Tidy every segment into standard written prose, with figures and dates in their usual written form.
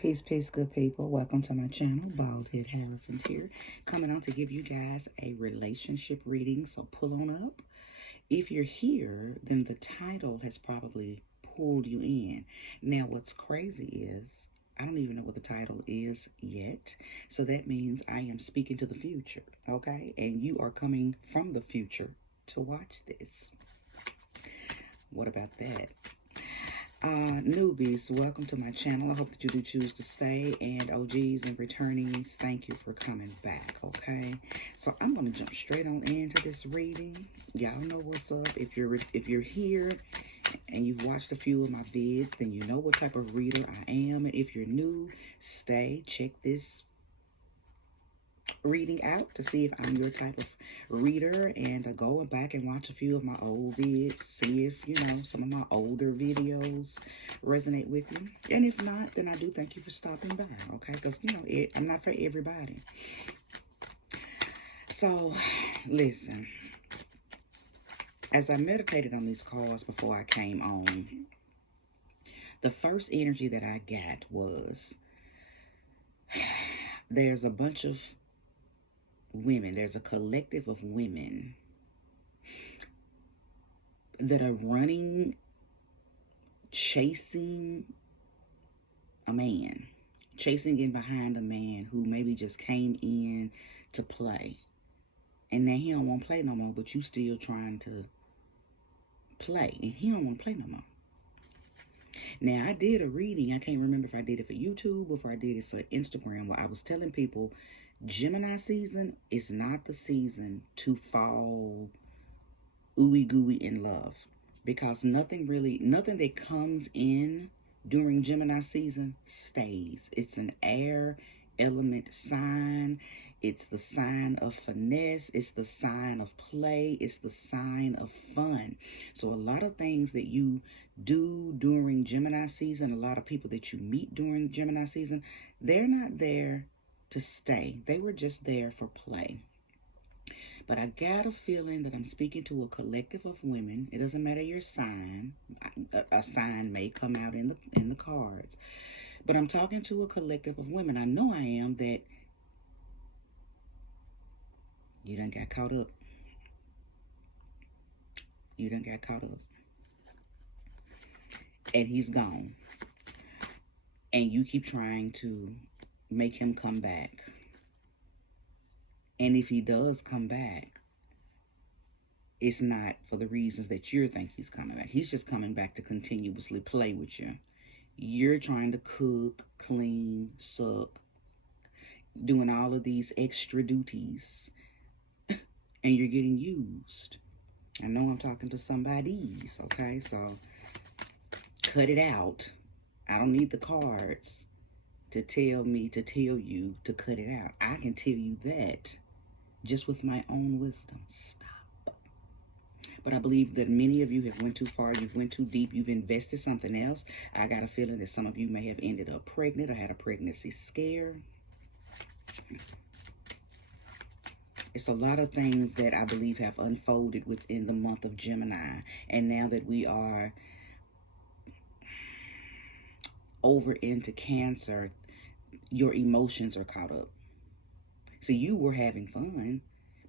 Peace, peace, good people. Welcome to my channel, Bald Head Hierophant here. Coming on to give you guys a relationship reading, so pull on up. If you're here, then the title has probably pulled you in. Now, what's crazy is, I don't even know what the title is yet. So that means I am speaking to the future, okay? And you are coming from the future to watch this. What about that? Newbies, welcome to my channel. I hope that you do choose to stay, and OGs and returnees, thank you for coming back, okay? So I'm going to jump straight on into this reading. Y'all know what's up. If you're here and you've watched a few of my vids, then you know what type of reader I am. And if you're new, stay, check this reading out to see if I'm your type of reader, and go back and watch a few of my old vids, see if, you know, some of my older videos resonate with you. And if not, then I do thank you for stopping by, okay? Because, you know, I'm not for everybody. So, listen. As I meditated on these cards before I came on, the first energy that I got was there's a bunch of women, there's a collective of women that are running, chasing a man, chasing in behind a man who maybe just came in to play. And now he don't want to play no more, but you still trying to play. And he don't want to play no more. Now, I did a reading. I can't remember if I did it for YouTube or if I did it for Instagram, where I was telling people Gemini season is not the season to fall ooey gooey in love, because nothing that comes in during Gemini season stays. It's an air element sign. It's the sign of finesse. It's the sign of play. It's the sign of fun. So a lot of things that you do during Gemini season, a lot of people that you meet during Gemini season, they're not there to stay. They were just there for play. But I got a feeling that I'm speaking to a collective of women. It doesn't matter your sign. A sign may come out in the cards. But I'm talking to a collective of women. I know I am, that you done got caught up. You done got caught up. And he's gone. And you keep trying to make him come back. And if he does come back, it's not for the reasons that you think he's coming back. He's just coming back to continuously play with you. You're trying to cook, clean, suck, doing all of these extra duties, and you're getting used. I know I'm talking to somebody's, okay? So cut it out. I don't need the cards to tell you to cut it out. I can tell you that just with my own wisdom. Stop. But I believe that many of you have went too far. You've went too deep. You've invested something else. I got a feeling that some of you may have ended up pregnant or had a pregnancy scare. It's a lot of things that I believe have unfolded within the month of Gemini. And now that we are over into Cancer, your emotions are caught up. So you were having fun,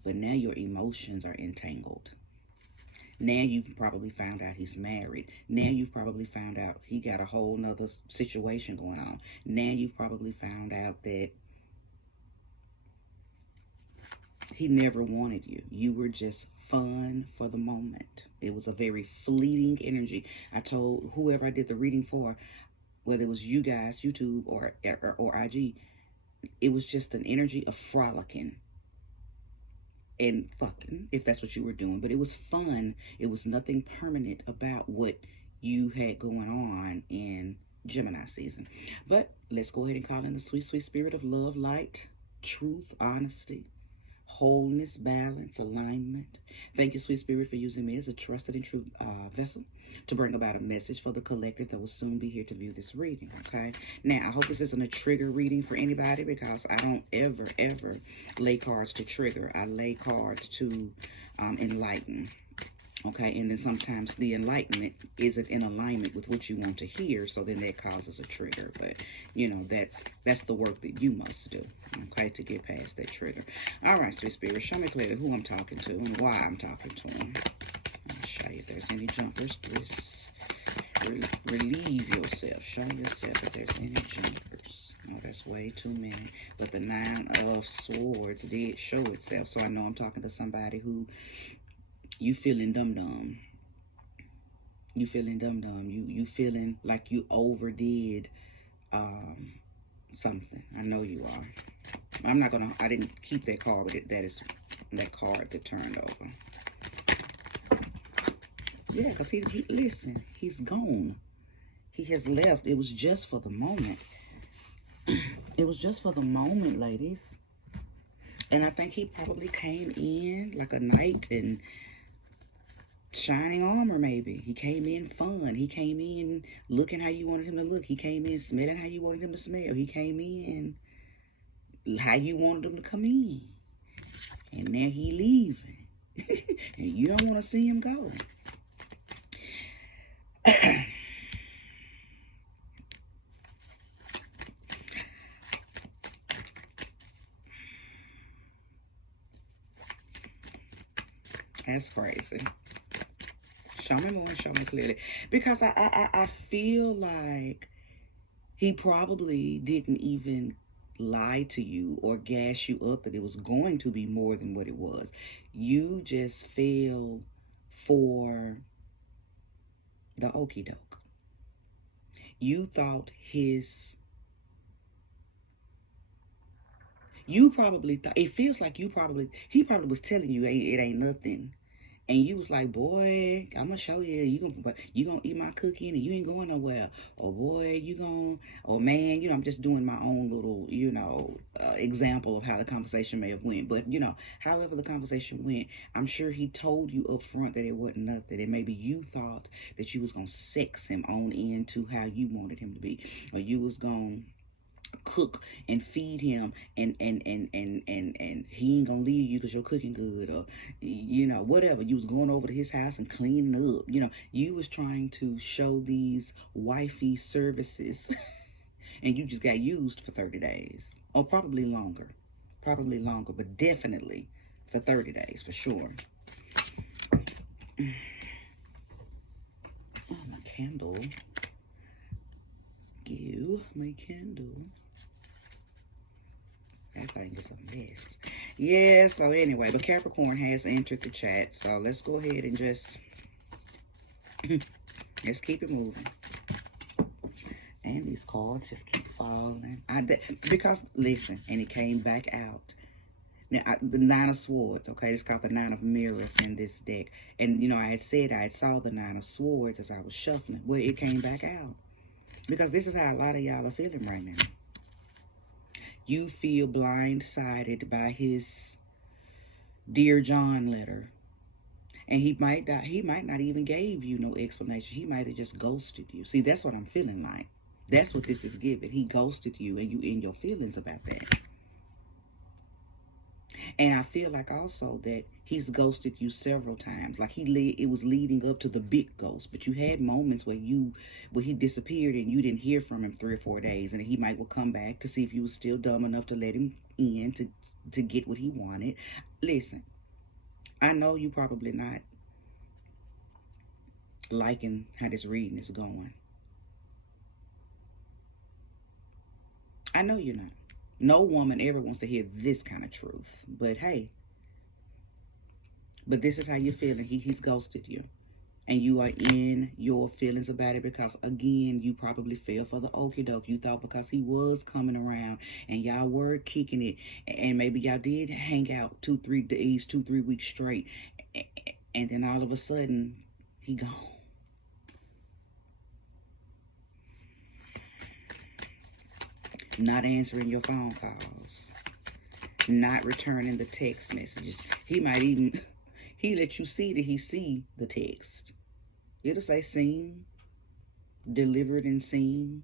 but now your emotions are entangled. Now you've probably found out he's married. Now you've probably found out he got a whole nother situation going on. Now you've probably found out that he never wanted you. You were just fun for the moment. It was a very fleeting energy. I told whoever I did the reading for, whether it was you guys, YouTube or IG, it was just an energy of frolicking and fucking, if that's what you were doing. But it was fun. It was nothing permanent about what you had going on in Gemini season. But let's go ahead and call in the sweet, sweet spirit of love, light, truth, honesty, wholeness, balance, alignment. Thank you, sweet spirit, for using me as a trusted and true vessel to bring about a message for the collective that will soon be here to view this reading, okay? Now, I hope this isn't a trigger reading for anybody, because I don't ever lay cards to trigger. I lay cards to enlighten. Okay, and then sometimes the enlightenment isn't in alignment with what you want to hear, so then that causes a trigger. But, you know, that's the work that you must do, okay, to get past that trigger. All right, Sweet Spirit, show me clearly who I'm talking to and why I'm talking to them. I'll show you if there's any jumpers. Just relieve yourself. Show yourself if there's any jumpers. Oh, that's way too many. But the 9 of Swords did show itself, so I know I'm talking to somebody who you feeling dum-dum. You feeling dum-dum. You feeling like you overdid something. I know you are. I'm not gonna, I didn't keep that card, but that is that card that turned over. Yeah, because listen, he's gone. He has left. It was just for the moment. It was just for the moment, ladies. And I think he probably came in like a knight and shining armor, maybe. He came in fun. He came in looking how you wanted him to look. He came in smelling how you wanted him to smell. He came in how you wanted him to come in. And now he leaving. And you don't want to see him go. That's crazy. Show me more and show me clearly. Because I feel like he probably didn't even lie to you or gas you up that it was going to be more than what it was. You just fell for the okie doke. You thought you probably thought, it feels like he probably was telling you it ain't nothing. And you was like, boy, I'm gonna show you. You gonna eat my cookie and you ain't going nowhere. Or boy, or man, I'm just doing my own little, example of how the conversation may have went. But however the conversation went, I'm sure he told you up front that it wasn't nothing. And maybe you thought that you was gonna sex him on into how you wanted him to be, or you was gonna cook and feed him and he ain't gonna leave you because you're cooking good, or whatever. You was going over to his house and cleaning up. You was trying to show these wifey services and you just got used for 30 days or probably longer, but definitely for 30 days for sure. Oh, my candle. Ew, my candle. That thing is a mess. Yeah, so anyway, but Capricorn has entered the chat. So let's go ahead and just, let's keep it moving. And these cards just keep falling. Because, listen, and it came back out. Now, the 9 of Swords, okay? It's called the 9 of Mirrors in this deck. And, I had said I saw the 9 of Swords as I was shuffling. Well, it came back out. Because this is how a lot of y'all are feeling right now. You feel blindsided by his Dear John letter. And he might not even gave you no explanation. He might have just ghosted you. See, that's what I'm feeling like. That's what this is giving. He ghosted you and you in your feelings about that. And I feel like also that he's ghosted you several times. Like it was leading up to the big ghost. But you had moments where he disappeared and you didn't hear from him 3 or 4 days. And he might will come back to see if you was still dumb enough to let him in to get what he wanted. Listen, I know you probably not liking how this reading is going. I know you're not. No woman ever wants to hear this kind of truth. But hey, but this is how you're feeling. He's ghosted you. And you are in your feelings about it because, again, you probably fell for the okie doke. You thought because he was coming around and y'all were kicking it and maybe y'all did hang out 2-3 days, 2-3 weeks straight. And then all of a sudden, he gone. Not answering your phone calls. Not returning the text messages. He might even, he let you see that he see the text. It'll say seen, delivered and seen.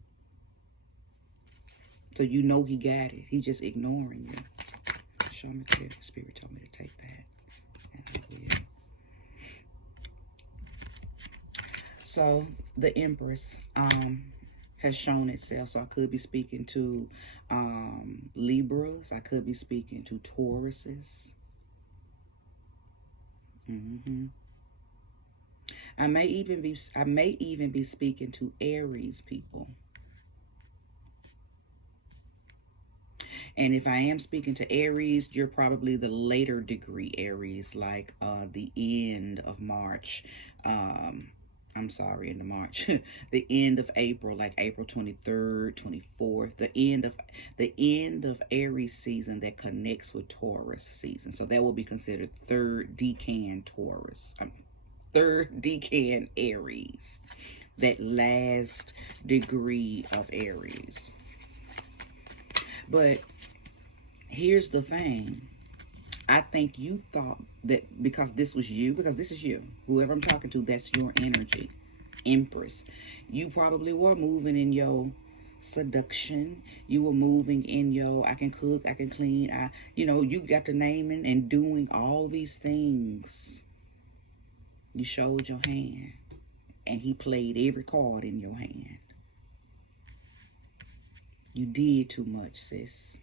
So you know he got it. He just ignoring you. Show me clear. The Spirit told me to take that. And I will. So the Empress has shown itself. So I could be speaking to Libras. I could be speaking to Tauruses. I may even be speaking to Aries people. And if I am speaking to Aries, you're probably the later degree Aries, like the end of March. I'm sorry, end of March. The end of April, like April 23rd, 24th. The end of Aries season that connects with Taurus season. So that will be considered third decan Taurus. Third decan Aries. That last degree of Aries. But here's the thing. I think you thought that because this is you, whoever I'm talking to, that's your energy, Empress. You probably were moving in your seduction. You were moving in your, I can cook, I can clean. You got to naming and doing all these things. You showed your hand, and he played every card in your hand. You did too much, sis.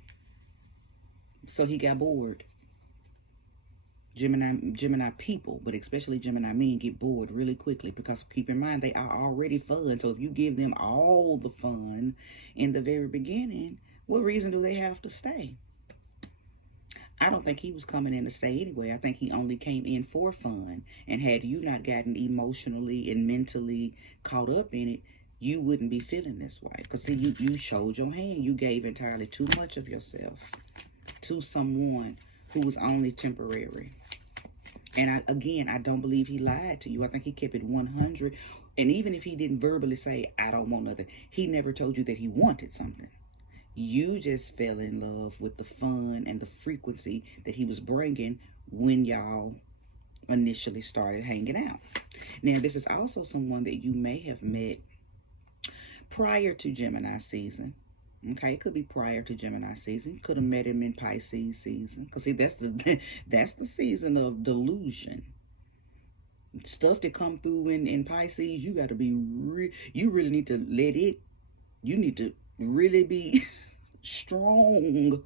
So he got bored. Gemini people, but especially Gemini men, get bored really quickly because keep in mind they are already fun. So if you give them all the fun in the very beginning, what reason do they have to stay? I don't think he was coming in to stay anyway. I think he only came in for fun. And had you not gotten emotionally and mentally caught up in it, you wouldn't be feeling this way. Because see, you showed your hand. You gave entirely too much of yourself to someone who was only temporary. And I don't believe he lied to you. I think he kept it 100. And even if he didn't verbally say, I don't want nothing, he never told you that he wanted something. You just fell in love with the fun and the frequency that he was bringing when y'all initially started hanging out. Now, this is also someone that you may have met prior to Gemini season. Okay, it could be prior to Gemini season. Could have met him in Pisces season. Because see, that's the season of delusion. Stuff that come through in Pisces, you got to be, you really need to let it, you need to really be strong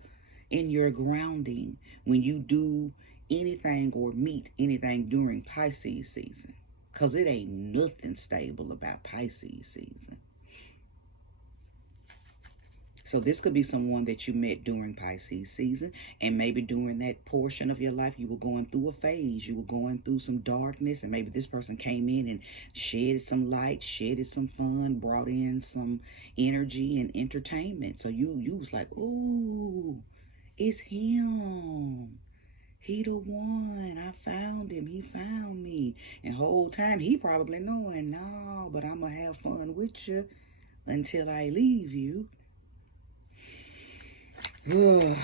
in your grounding when you do anything or meet anything during Pisces season. Because it ain't nothing stable about Pisces season. So this could be someone that you met during Pisces season, and maybe during that portion of your life, you were going through a phase, you were going through some darkness, and maybe this person came in and shedded some light, shedded some fun, brought in some energy and entertainment. So you was like, ooh, it's him. He the one. I found him. He found me. And the whole time he probably knowing, no, but I'm going to have fun with you until I leave you. It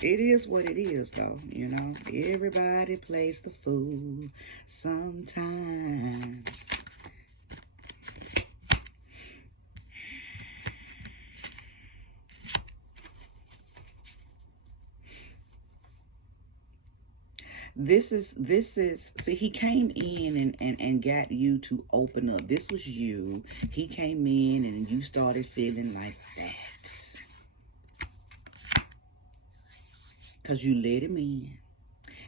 is what it is, though, you know. Everybody plays the fool sometimes. This is, see, he came in and got you to open up. This was you. He came in and you started feeling like that. Because you let him in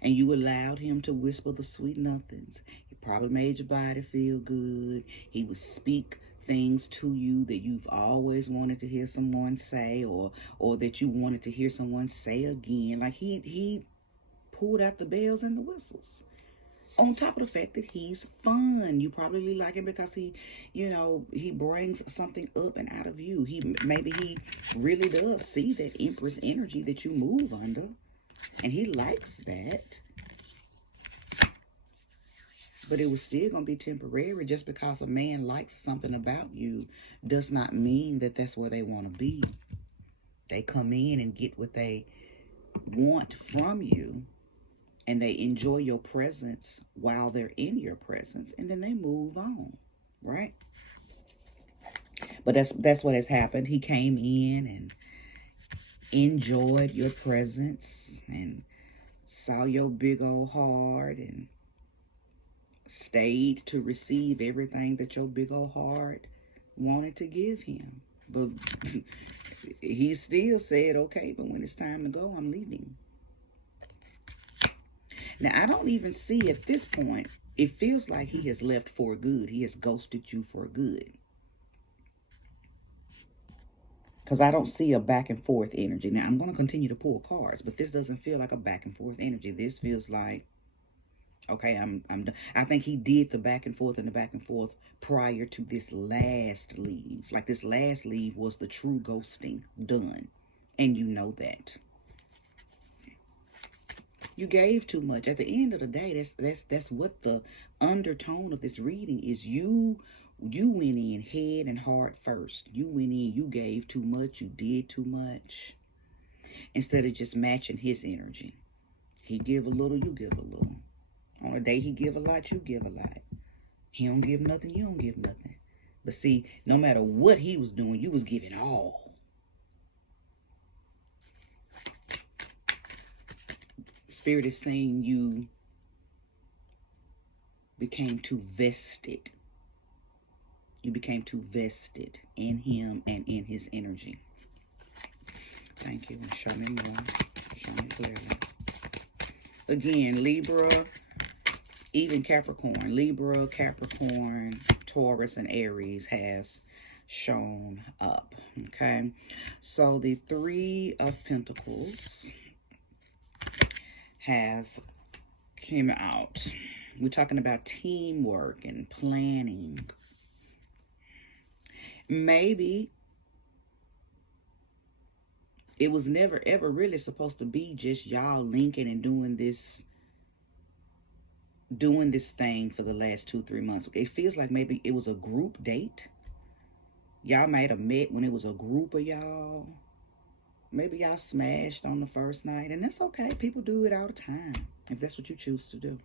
and you allowed him to whisper the sweet nothings. He probably made your body feel good. He would speak things to you that you've always wanted to hear someone say, or that you wanted to hear someone say again. Like he pulled out the bells and the whistles. On top of the fact that he's fun. You probably like him because he, you know, he brings something up and out of you. Maybe he really does see that Empress energy that you move under. And he likes that. But it was still going to be temporary. Just because a man likes something about you does not mean that that's where they want to be. They come in and get what they want from you. And they enjoy your presence while they're in your presence. And then they move on. Right? But that's what has happened. He came in and enjoyed your presence and saw your big old heart and stayed to receive everything that your big old heart wanted to give him. But he still said, okay, but when it's time to go, I'm leaving. Now, I don't even see at this point, it feels like he has left for good. He has ghosted you for good. Because I don't see a back and forth energy. Now, I'm going to continue to pull cards, but this doesn't feel like a back and forth energy. This feels like, okay, I'm done. I think he did the back and forth and the back and forth prior to this last leave. Like this last leave was the true ghosting done. And you know that. You gave too much. At the end of the day, that's what the undertone of this reading is. You went in head and heart first. You went in, you gave too much, you did too much. Instead of just matching his energy. He give a little, you give a little. On a day he give a lot, you give a lot. He don't give nothing, you don't give nothing. But see, no matter what he was doing, you was giving all. Spirit is saying you became too vested. You became too vested in him and in his energy. Thank you. Show me more. Show me clearly. Again, Libra, even Capricorn. Libra, Capricorn, Taurus, and Aries has shown up. Okay. So the Three of Pentacles has came out. We're talking about teamwork and planning. Maybe it was never ever really supposed to be just y'all linking and doing this thing for the last 2-3 months. It feels like maybe it was a group date. Y'all might have met when it was a group of y'all. Maybe y'all smashed on the first night, and that's okay. People do it all the time if that's what you choose to do.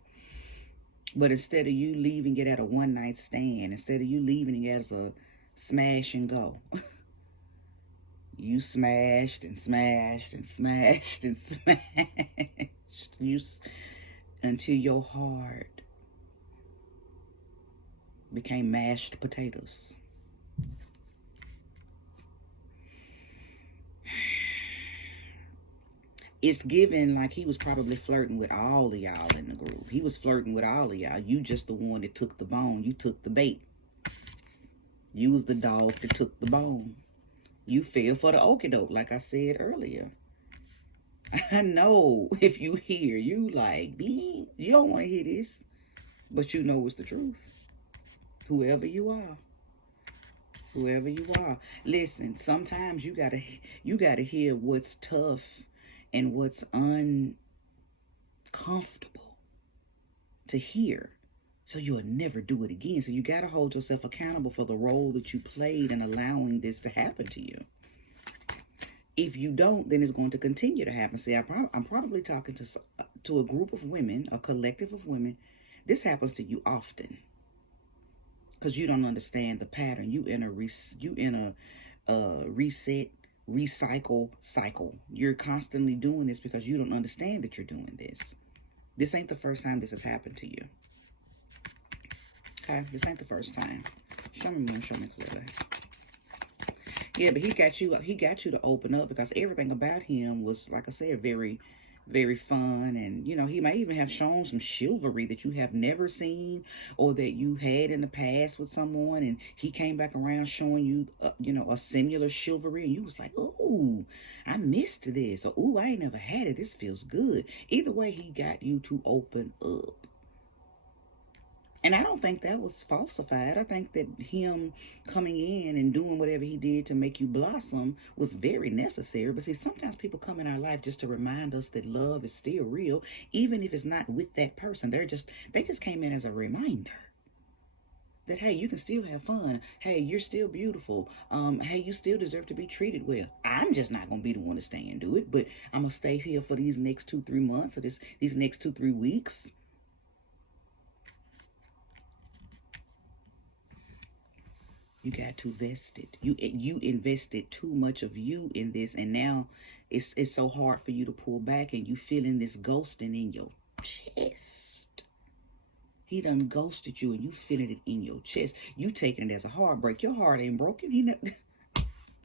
But instead of you leaving it at a one-night stand, instead of you leaving it as a smash and go, you smashed and smashed and smashed and smashed until your heart became mashed potatoes. It's given like he was probably flirting with all of y'all in the group. He was flirting with all of y'all. You just the one that took the bone. You took the bait. You was the dog that took the bone. You fell for the okie doke, like I said earlier. I know if you hear, you like, you don't want to hear this, but you know it's the truth. Whoever you are. Whoever you are. Listen, sometimes you gotta hear what's tough and what's uncomfortable to hear, so you'll never do it again. So you got to hold yourself accountable for the role that you played in allowing this to happen to you. If you don't, then it's going to continue to happen. See, I'm probably talking to a group of women, a collective of women. This happens to you often because you don't understand the pattern. You in a reset, recycle cycle. You're constantly doing this because you don't understand that you're doing this. This ain't the first time this has happened to you. Okay, this ain't the first time. Show me more, show me clearly. Yeah, but he got you to open up because everything about him was, like I said, very, very fun. And, you know, he might even have shown some chivalry that you have never seen or that you had in the past with someone. And he came back around showing you, you know, a similar chivalry. And you was like, ooh, I missed this. Or, ooh, I ain't never had it. This feels good. Either way, he got you to open up. And I don't think that was falsified. I think that him coming in and doing whatever he did to make you blossom was very necessary. But see, sometimes people come in our life just to remind us that love is still real, even if it's not with that person. They just came in as a reminder that, hey, you can still have fun. Hey, you're still beautiful. Hey, you still deserve to be treated well. I'm just not going to be the one to stay and do it, but I'm going to stay here for these next 2-3 months or these next 2-3 weeks. You got too vested. You invested too much of you in this, and now it's so hard for you to pull back, and you feeling this ghosting in your chest. He done ghosted you and you feeling it in your chest. You taking it as a heartbreak. Your heart ain't broken.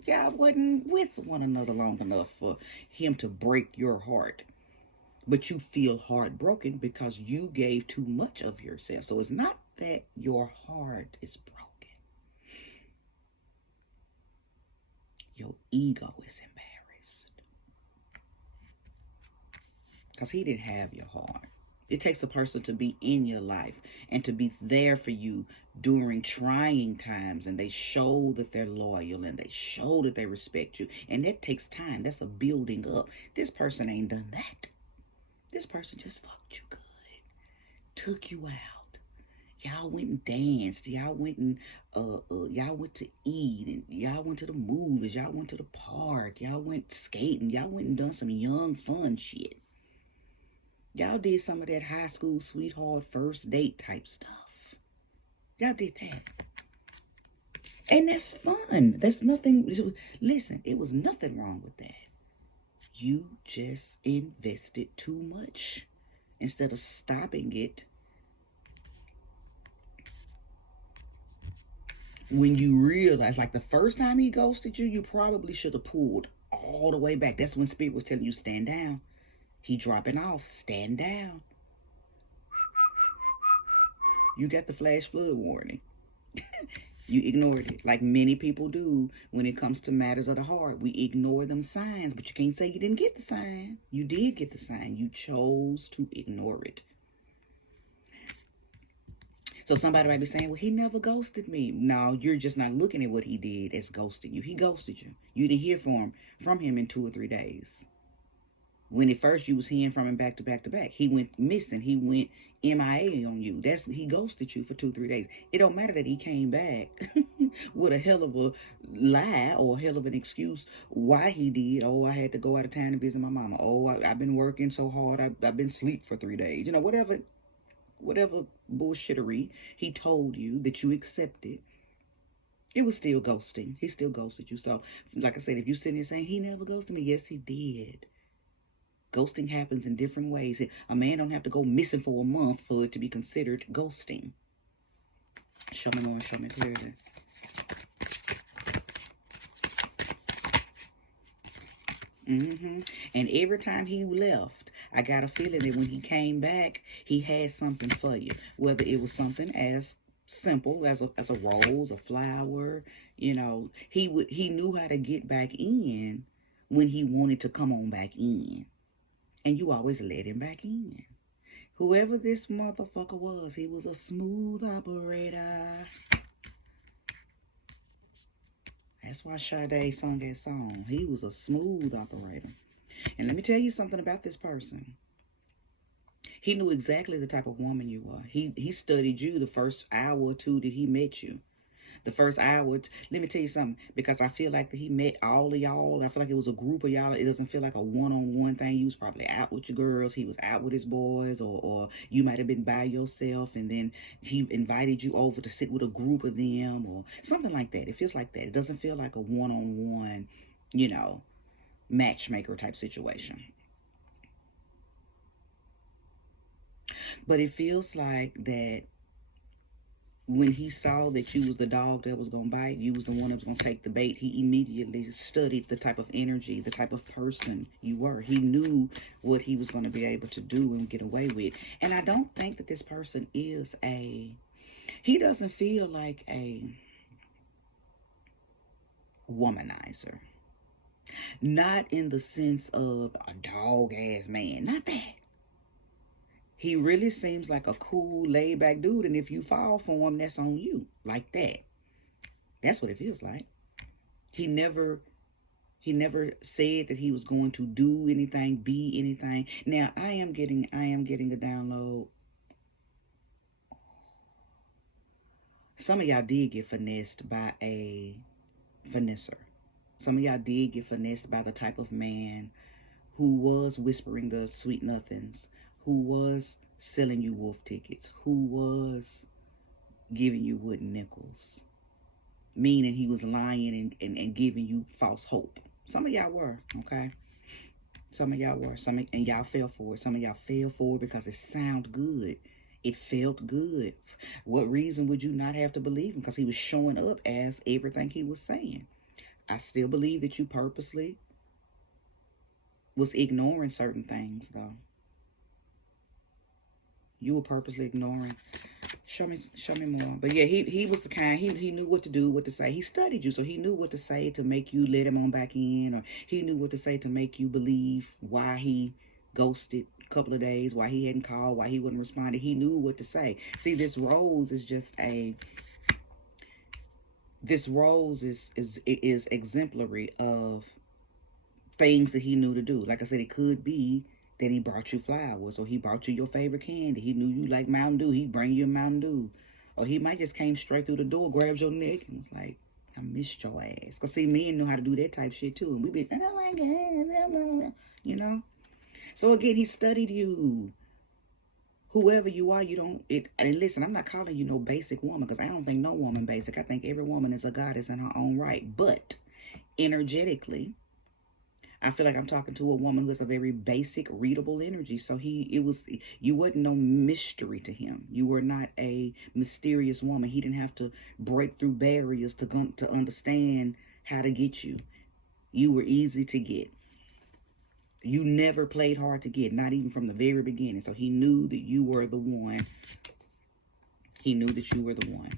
Y'all wasn't with one another long enough for him to break your heart. But you feel heartbroken because you gave too much of yourself. So it's not that your heart is broken. Your ego is embarrassed. Because he didn't have your heart. It takes a person to be in your life and to be there for you during trying times, and they show that they're loyal and they show that they respect you. And that takes time. That's a building up. This person ain't done that. This person just fucked you good. Took you out. Y'all went and danced. Y'all went and y'all went to eat, and y'all went to the movies. Y'all went to the park. Y'all went skating. Y'all went and done some young fun shit. Y'all did some of that high school sweetheart first date type stuff. Y'all did that. And that's fun. There's nothing, listen, it was nothing wrong with that. You just invested too much instead of stopping it. When you realize, like the first time he ghosted you, you probably should have pulled all the way back. That's when Spirit was telling you, stand down. He dropping off, stand down. You got the flash flood warning. You ignored it, like many people do when it comes to matters of the heart. We ignore them signs, but you can't say you didn't get the sign. You did get the sign. You chose to ignore it. So somebody might be saying, well, he never ghosted me. No, you're just not looking at what he did as ghosting you. He ghosted you. You didn't hear from him in 2 or 3 days. When at first you was hearing from him back to back to back. He went missing. He went MIA on you. He ghosted you for 2 or 3 days. It don't matter that he came back with a hell of a lie or a hell of an excuse why he did. Oh, I had to go out of town to visit my mama. Oh, I've been working so hard. I've been asleep for 3 days. Whatever bullshittery he told you that you accepted, it was still ghosting. He still ghosted you. So, like I said, if you sitting there saying he never ghosted me, yes, he did. Ghosting happens in different ways. A man don't have to go missing for a month for it to be considered ghosting. Show me more, show me clearly. And every time he left, I got a feeling that when he came back, he had something for you. Whether it was something as simple as a rose, a flower, he knew how to get back in when he wanted to come on back in. And you always let him back in. Whoever this motherfucker was, he was a smooth operator. That's why Sade sung that song. He was a smooth operator. And let me tell you something about this person. He knew exactly the type of woman you are. He studied you the first hour or two that he met you. The first hour, let me tell you something, because I feel like that he met all of y'all. I feel like it was a group of y'all. It doesn't feel like a one-on-one thing. You was probably out with your girls. He was out with his boys, or you might have been by yourself, and then he invited you over to sit with a group of them, or something like that. It feels like that. It doesn't feel like a one-on-one, matchmaker type situation. But it feels like that when he saw that you was the dog that was going to bite, you was the one that was going to take the bait, he immediately studied the type of energy, the type of person you were. He knew what he was going to be able to do and get away with. And I don't think that this person is he doesn't feel like a womanizer. Not in the sense of a dog-ass man. Not that. He really seems like a cool, laid-back dude, and if you fall for him, that's on you. Like that. That's what it feels like. He never said that he was going to do anything, be anything. Now, I am getting a download. Some of y'all did get finessed by a finesser. Some of y'all did get finessed by the type of man who was whispering the sweet nothings, who was selling you wolf tickets, who was giving you wooden nickels, meaning he was lying and giving you false hope. Some of y'all were, okay? Some of y'all were. And y'all fell for it. Some of y'all fell for it because it sounded good It felt good. What reason would you not have to believe him? Because he was showing up as everything he was saying. I still believe that you purposely was ignoring certain things, though. You were purposely ignoring. Show me more. But yeah, he was the kind, he knew what to do, what to say. He studied you, so he knew what to say to make you let him on back in, or he knew what to say to make you believe why he ghosted a couple of days, why he hadn't called, why he wouldn't respond. He knew what to say. See, this rose is just a this rose is exemplary of things that he knew to do. Like I said, it could be that he brought you flowers, or he brought you your favorite candy. He knew you like Mountain Dew. He'd bring you a Mountain Dew. Or he might just came straight through the door, grabbed your neck, and was like, I missed your ass. Because see, men know how to do that type shit too. And we be, oh my God, you know? So again, he studied you. Whoever you are, you don't, and listen, I'm not calling you no basic woman, because I don't think no woman basic. I think every woman is a goddess in her own right. But energetically, I feel like I'm talking to a woman who has a very basic, readable energy. So you wasn't no mystery to him. You were not a mysterious woman. He didn't have to break through barriers to understand how to get you. You were easy to get. You never played hard to get, not even from the very beginning. So he knew that you were the one. He knew that you were the one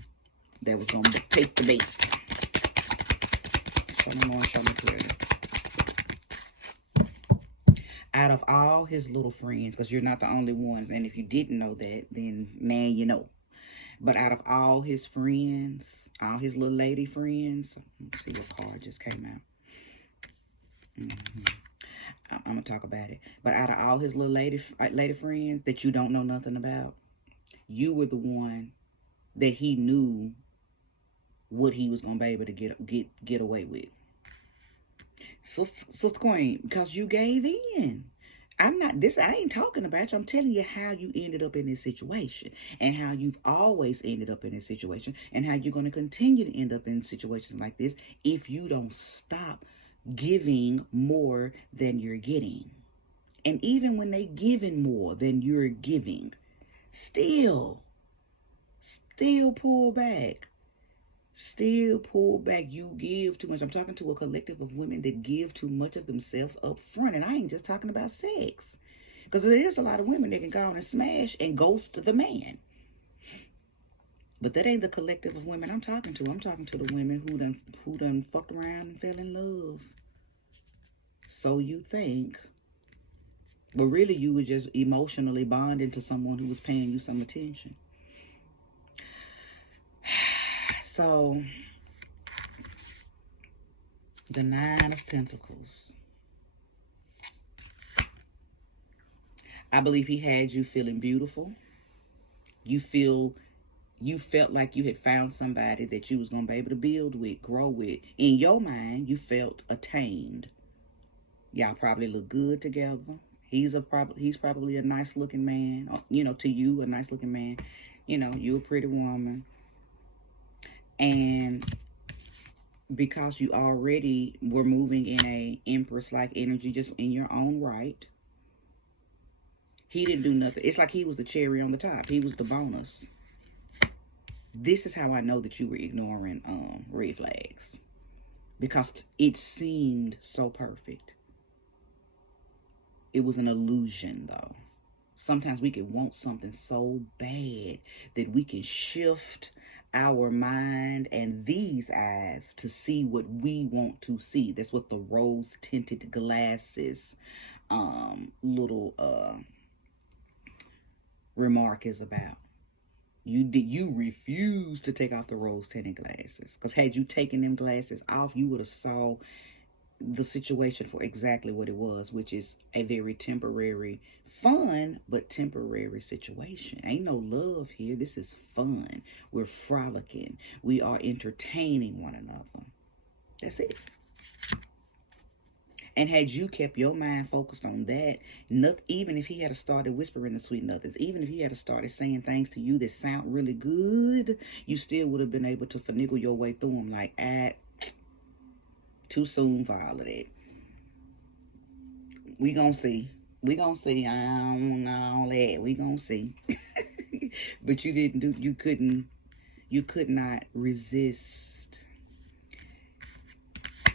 that was going to take the bait. Show me more, show me clearly. Out of all his little friends, because you're not the only ones, and if you didn't know that, then now you know. But out of all his friends, all his little lady friends, let's see what card just came out. I'm gonna talk about it. But out of all his little lady friends that you don't know nothing about, you were the one that he knew what he was gonna be able to get away with. Sister Queen, because you gave in. I ain't talking about you. I'm telling you how you ended up in this situation, and how you've always ended up in this situation, and how you're going to continue to end up in situations like this if you don't stop giving more than you're getting. And even when they giving more than you're giving, still pull back. Still pull back. You give too much. I'm talking to a collective of women that give too much of themselves up front. And I ain't just talking about sex. Because there is a lot of women that can go on and smash and ghost the man. But that ain't the collective of women I'm talking to. I'm talking to the women who done fucked around and fell in love. So you think. But really you were just emotionally bonding to someone who was paying you some attention. So, the Nine of Pentacles. I believe he had you feeling beautiful. You felt like you had found somebody that you was going to be able to build with, grow with. In your mind, you felt attained. Y'all probably look good together. He's probably a nice looking man. You know, to you, a nice looking man. You know, you're a pretty woman. And because you already were moving in a Empress-like energy just in your own right, he didn't do nothing. It's like he was the cherry on the top. He was the bonus. This is how I know that you were ignoring red flags. Because it seemed so perfect. It was an illusion, though. Sometimes we can want something so bad that we can shift our mind and these eyes to see what we want to see. That's what the rose tinted glasses little remark is about. You refuse to take off the rose tinted glasses, because had you taken them glasses off, you would have saw the situation for exactly what it was, which is a very temporary, fun but temporary situation. Ain't no love here. This is fun. We're frolicking. We are entertaining one another. That's it. And had you kept your mind focused on that, even if he had started whispering the sweet nothings, even if he had started saying things to you that sound really good, you still would have been able to finagle your way through them like, too soon for all of that. We gonna see. I don't know all that. We gonna see. But you could not resist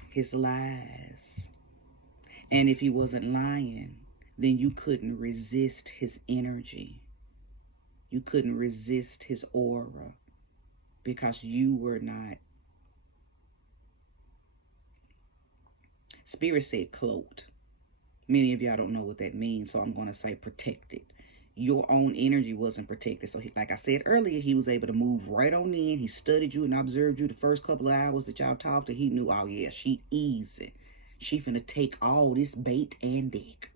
his lies. And if he wasn't lying, then you couldn't resist his energy. You couldn't resist his aura because you were not. Spirit said cloaked. Many of y'all don't know what that means, so I'm going to say protected. Your own energy wasn't protected. So like I said earlier, he was able to move right on in. He studied you and observed you the first couple of hours that y'all talked, and he knew, oh yeah, she easy. She finna take all this bait and dick.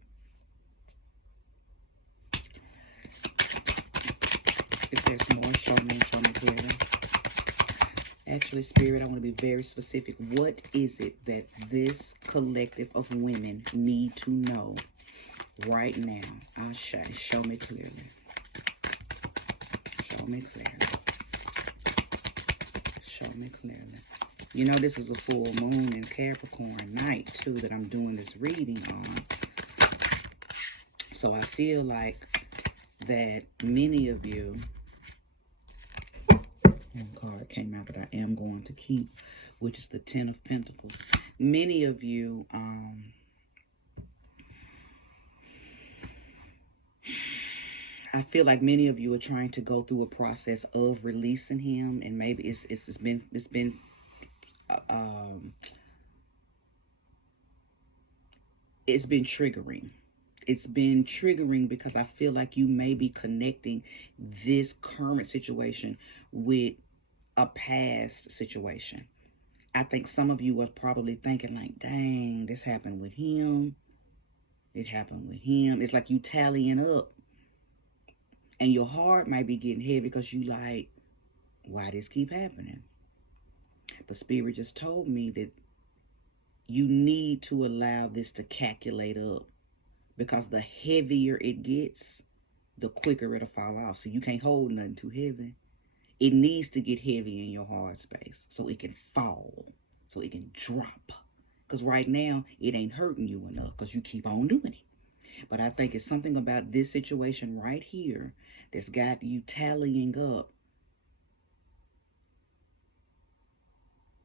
If there's more, show me clearly. Actually, Spirit, I want to be very specific. What is it that this collective of women need to know right now? Ashe, show me clearly. Show me clearly. Show me clearly. You know, this is a full moon in Capricorn night, too, that I'm doing this reading on. So I feel like that many of you... One card came out that I am going to keep, which is the Ten of Pentacles. Many of you... I feel like many of you are trying to go through a process of releasing him, and maybe it's been triggering. It's been triggering because I feel like you may be connecting this current situation with a past situation. I think some of you are probably thinking like, dang, this happened with him. It happened with him. It's like you tallying up. And your heart might be getting heavy because you like, why this keep happening? But Spirit just told me that you need to allow this to calculate up, because the heavier it gets, the quicker it'll fall off. So you can't hold nothing too heavy. It needs to get heavy in your heart space so it can fall, so it can drop. Because right now, it ain't hurting you enough because you keep on doing it. But I think it's something about this situation right here that's got you tallying up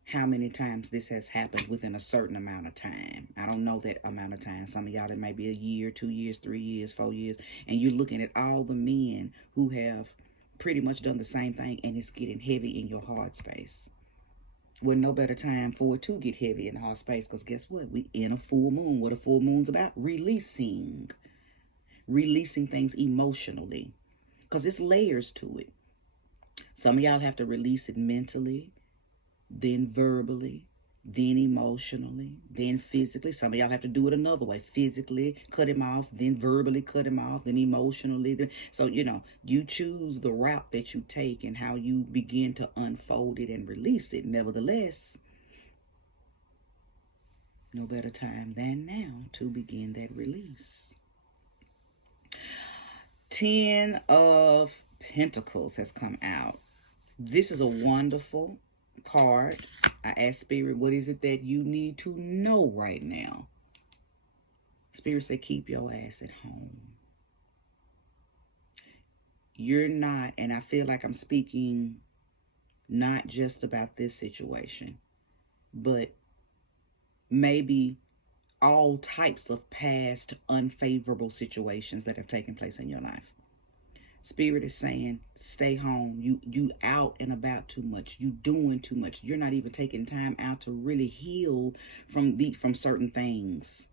how many times this has happened within a certain amount of time. I don't know that amount of time. Some of y'all, it may be a year, 2 years, 3 years, 4 years. And you're looking at all the men who have pretty much done the same thing, and it's getting heavy in your heart space. Well, no better time for it to get heavy in the heart space, because guess what? We in a full moon. What a full moon's about? Releasing things emotionally, because it's layers to it. Some of y'all have to release it mentally, then verbally, then emotionally, then physically. Some of y'all have to do it another way. Physically cut him off, then verbally cut him off, then emotionally. So, you know, you choose the route that you take and how you begin to unfold it and release it. Nevertheless, no better time than now to begin that release. 10 of Pentacles has come out. This is a wonderful card. I asked Spirit, what is it that you need to know right now? Spirit said, keep your ass at home. You're not, and I feel like I'm speaking not just about this situation, but maybe all types of past unfavorable situations that have taken place in your life. Spirit is saying, stay home. You out and about too much. You doing too much. You're not even taking time out to really heal from certain things.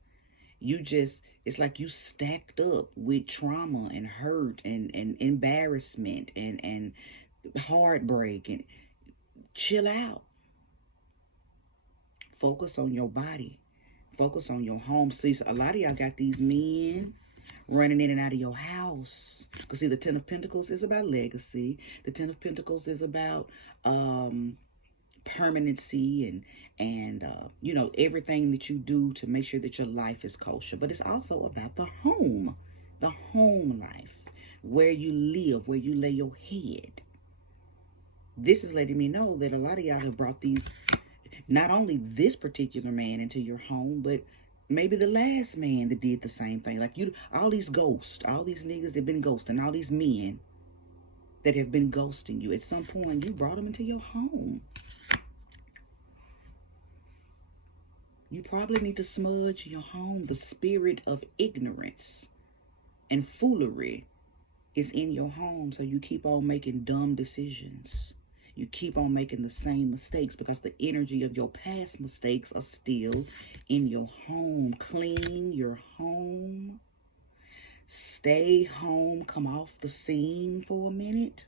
You just, it's like you stacked up with trauma and hurt and embarrassment and heartbreak. And chill out. Focus on your body. Focus on your home. See, a lot of y'all got these men running in and out of your house. Because see, the Ten of Pentacles is about legacy. The Ten of Pentacles is about permanency and you know, everything that you do to make sure that your life is kosher. But it's also about the home life, where you live, where you lay your head. This is letting me know that a lot of y'all have brought these, not only this particular man into your home, but maybe the last man that did the same thing. Like you, all these ghosts, all these niggas that been ghosting, all these men that have been ghosting you. At some point, you brought them into your home. You probably need to smudge your home. The spirit of ignorance and foolery is in your home, so you keep on making dumb decisions. You keep on making the same mistakes because the energy of your past mistakes are still in your home. Clean your home. Stay home. Come off the scene for a minute.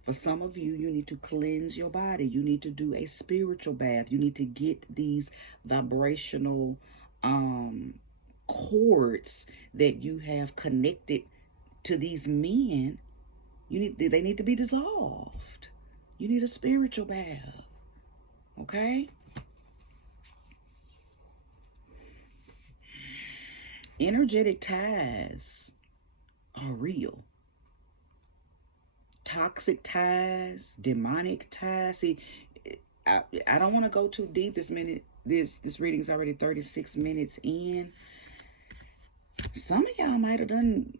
For some of you, you need to cleanse your body. You need to do a spiritual bath. You need to get these vibrational cords that you have connected to these men. They need to be dissolved. You need a spiritual bath. Okay? Energetic ties are real. Toxic ties, demonic ties. See, I don't want to go too deep this minute. This reading's already 36 minutes in. Some of y'all might have done,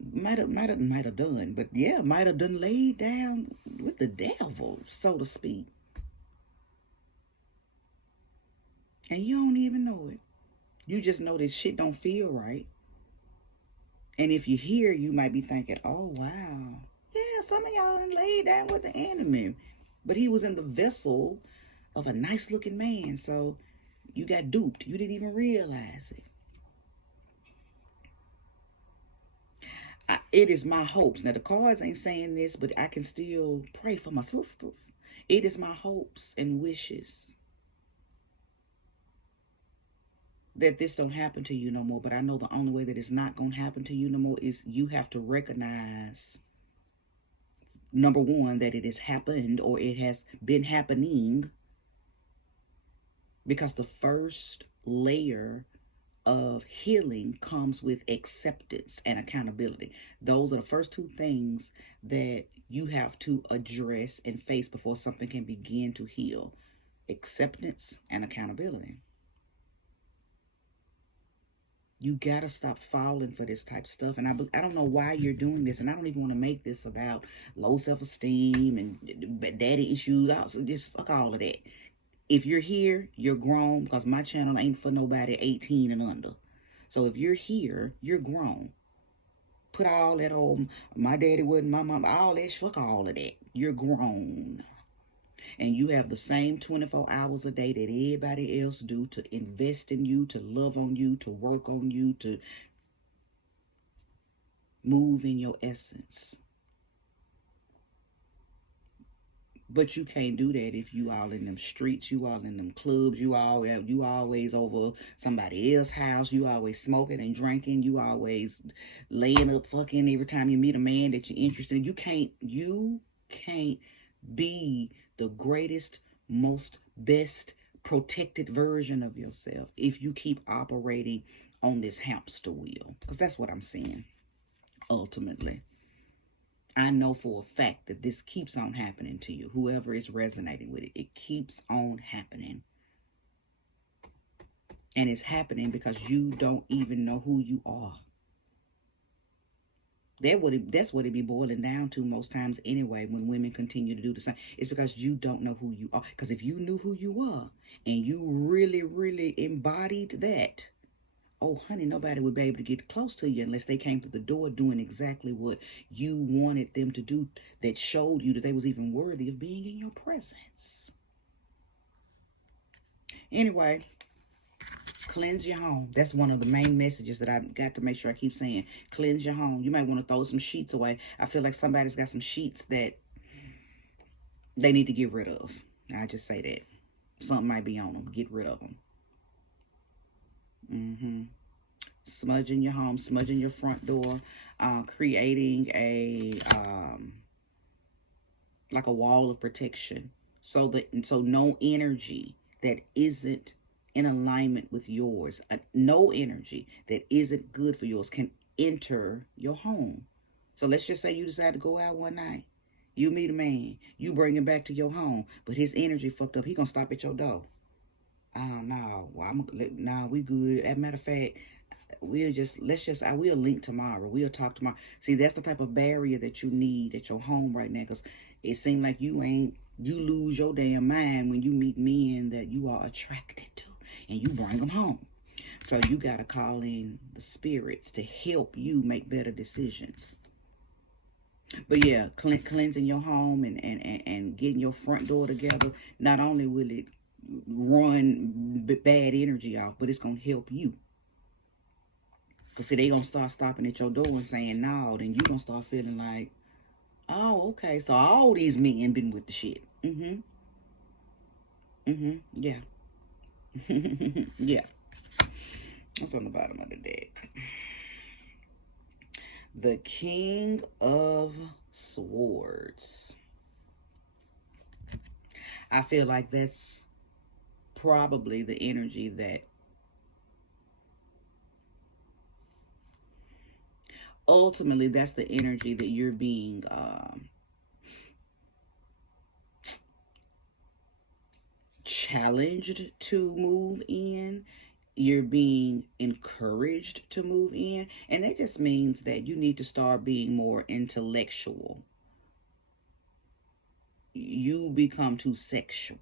but yeah, might have done laid down with the devil, so to speak. And you don't even know it. You just know this shit don't feel right. And if you hear, you might be thinking, oh, wow. Yeah, some of y'all done laid down with the enemy. But he was in the vessel of a nice looking man. So you got duped. You didn't even realize it. It is my hopes. Now, the cards ain't saying this, but I can still pray for my sisters. It is my hopes and wishes that this don't happen to you no more. But I know the only way that it's not going to happen to you no more is you have to recognize, number one, that it has happened or it has been happening. Because the first layer of healing comes with acceptance and accountability. Those are the first two things that you have to address and face before something can begin to heal. Acceptance and accountability. You got to stop falling for this type of stuff. And I don't know why you're doing this. And I don't even want to make this about low self-esteem and daddy issues. So just fuck all of that. If you're here, you're grown, because my channel ain't for nobody 18 and under. So if you're here, you're grown. Put all that old, my daddy wasn't my mom, all that, fuck all of that. You're grown. And you have the same 24 hours a day that everybody else do to invest in you, to love on you, to work on you, to move in your essence. But you can't do that if you all in them streets, you all in them clubs, you always over somebody else's house, you always smoking and drinking, you always laying up fucking every time you meet a man that you're interested in. You can't be the greatest, most best protected version of yourself if you keep operating on this hamster wheel. Because that's what I'm seeing ultimately. I know for a fact that this keeps on happening to you. Whoever is resonating with it, it keeps on happening. And it's happening because you don't even know who you are. That's what it be boiling down to most times anyway, when women continue to do the same. It's because you don't know who you are. Because if you knew who you are and you really, really embodied that, oh, honey, nobody would be able to get close to you unless they came to the door doing exactly what you wanted them to do, that showed you that they was even worthy of being in your presence. Anyway, cleanse your home. That's one of the main messages that I got to make sure I keep saying. Cleanse your home. You might want to throw some sheets away. I feel like somebody's got some sheets that they need to get rid of. I just say that. Something might be on them. Get rid of them. Smudging your home, smudging your front door, creating a like a wall of protection, so no energy that isn't in alignment with yours, no energy that isn't good for yours can enter your home. So let's just say you decide to go out one night, you meet a man, you bring him back to your home, but his energy fucked up. He gonna stop at your door. No, we good. As a matter of fact, I will link tomorrow. We'll talk tomorrow. See, that's the type of barrier that you need at your home right now, because it seems like you lose your damn mind when you meet men that you are attracted to and you bring them home. So you got to call in the spirits to help you make better decisions. But yeah, cleansing your home and getting your front door together, not only will it run bad energy off, but it's going to help you. Because see, they going to start stopping at your door and saying no, then you going to start feeling like, oh, okay, so all these men been with the shit. Yeah. Yeah. What's on the bottom of the deck? The King of Swords. I feel like that's probably the energy that ultimately, that's the energy that you're being challenged to move in. You're being encouraged to move in. And that just means that you need to start being more intellectual. You become too sexual.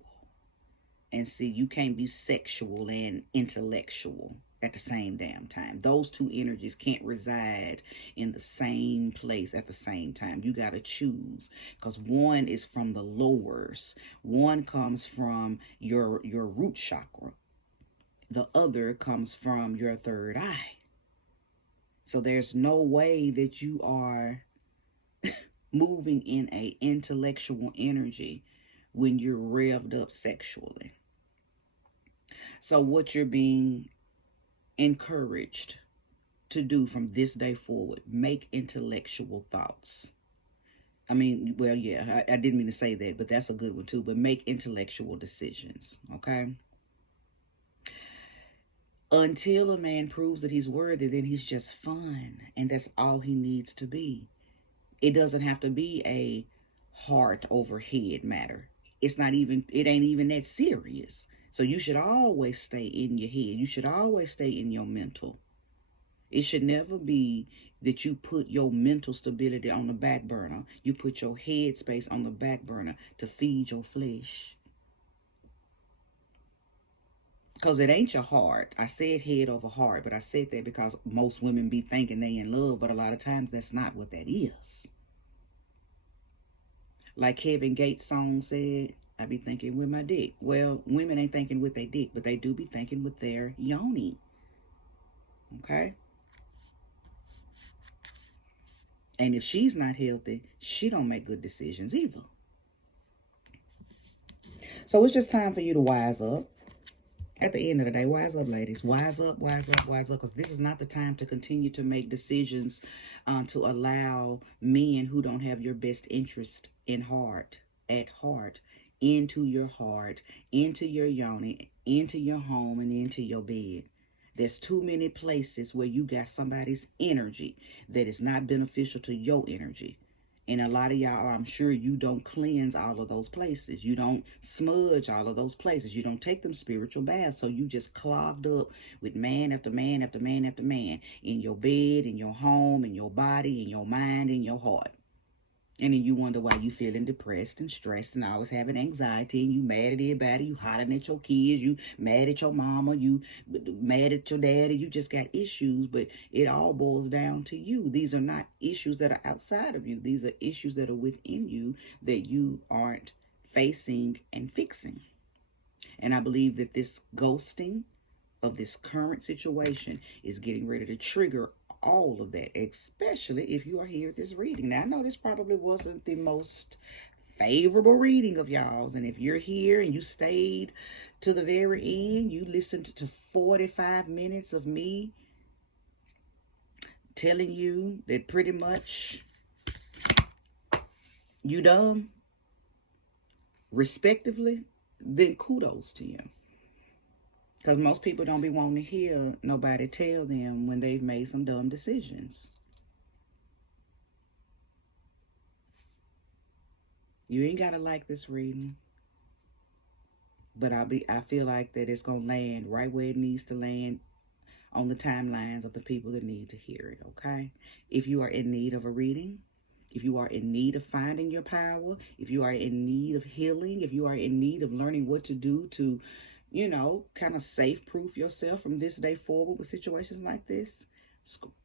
And see, you can't be sexual and intellectual at the same damn time. Those two energies can't reside in the same place at the same time. You got to choose, because one is from the lowers. One comes from your root chakra. The other comes from your third eye. So there's no way that you are moving in a intellectual energy when you're revved up sexually. So what you're being encouraged to do from this day forward, make intellectual thoughts. I mean, well, yeah, I didn't mean to say that, but that's a good one too. But make intellectual decisions, okay? Until a man proves that he's worthy, then he's just fun, and that's all he needs to be. It doesn't have to be a heart over head matter. It ain't even that serious. So you should always stay in your head. You should always stay in your mental. It should never be that you put your mental stability on the back burner. You put your head space on the back burner to feed your flesh. Because it ain't your heart. I said head over heart, but I said that because most women be thinking they in love, but a lot of times that's not what that is. Like Kevin Gates' song said, I be thinking with my dick. Well, women ain't thinking with their dick, but they do be thinking with their yoni. Okay? And if she's not healthy, she don't make good decisions either. So it's just time for you to wise up. At the end of the day, wise up, ladies. Wise up, wise up, wise up. Because this is not the time to continue to make decisions to allow men who don't have your best interest at heart, into your heart, into your yoni, into your home, and into your bed. There's too many places where you got somebody's energy that is not beneficial to your energy. And a lot of y'all, I'm sure you don't cleanse all of those places. You don't smudge all of those places. You don't take them spiritual baths. So you just clogged up with man after man after man after man in your bed, in your home, in your body, in your mind, in your heart. And then you wonder why you feeling depressed and stressed and always having anxiety, and you mad at everybody, you hollering at your kids, you mad at your mama, you mad at your daddy, you just got issues, but it all boils down to you. These are not issues that are outside of you. These are issues that are within you that you aren't facing and fixing. And I believe that this ghosting of this current situation is getting ready to trigger all of that, especially if you are here at this reading. Now, I know this probably wasn't the most favorable reading of y'all's, and if you're here and you stayed to the very end, you listened to 45 minutes of me telling you that pretty much you dumb, respectively, then kudos to you. Because most people don't be wanting to hear nobody tell them when they've made some dumb decisions. You ain't got to like this reading. But I feel like that it's going to land right where it needs to land on the timelines of the people that need to hear it, okay? If you are in need of a reading, if you are in need of finding your power, if you are in need of healing, if you are in need of learning what to do to, you know, kind of safe-proof yourself from this day forward with situations like this,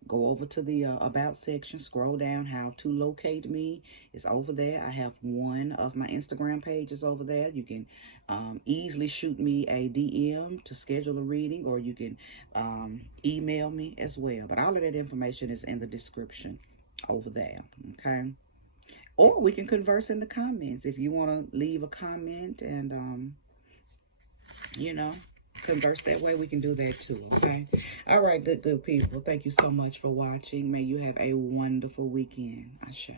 go over to the About section, scroll down. How to locate me is over there. I have one of my Instagram pages over there. You can easily shoot me a DM to schedule a reading, or you can email me as well. But all of that information is in the description over there, okay? Or we can converse in the comments if you want to leave a comment and you know, converse that way. We can do that too, okay? All right, good people. Thank you so much for watching. May you have a wonderful weekend. Ashe.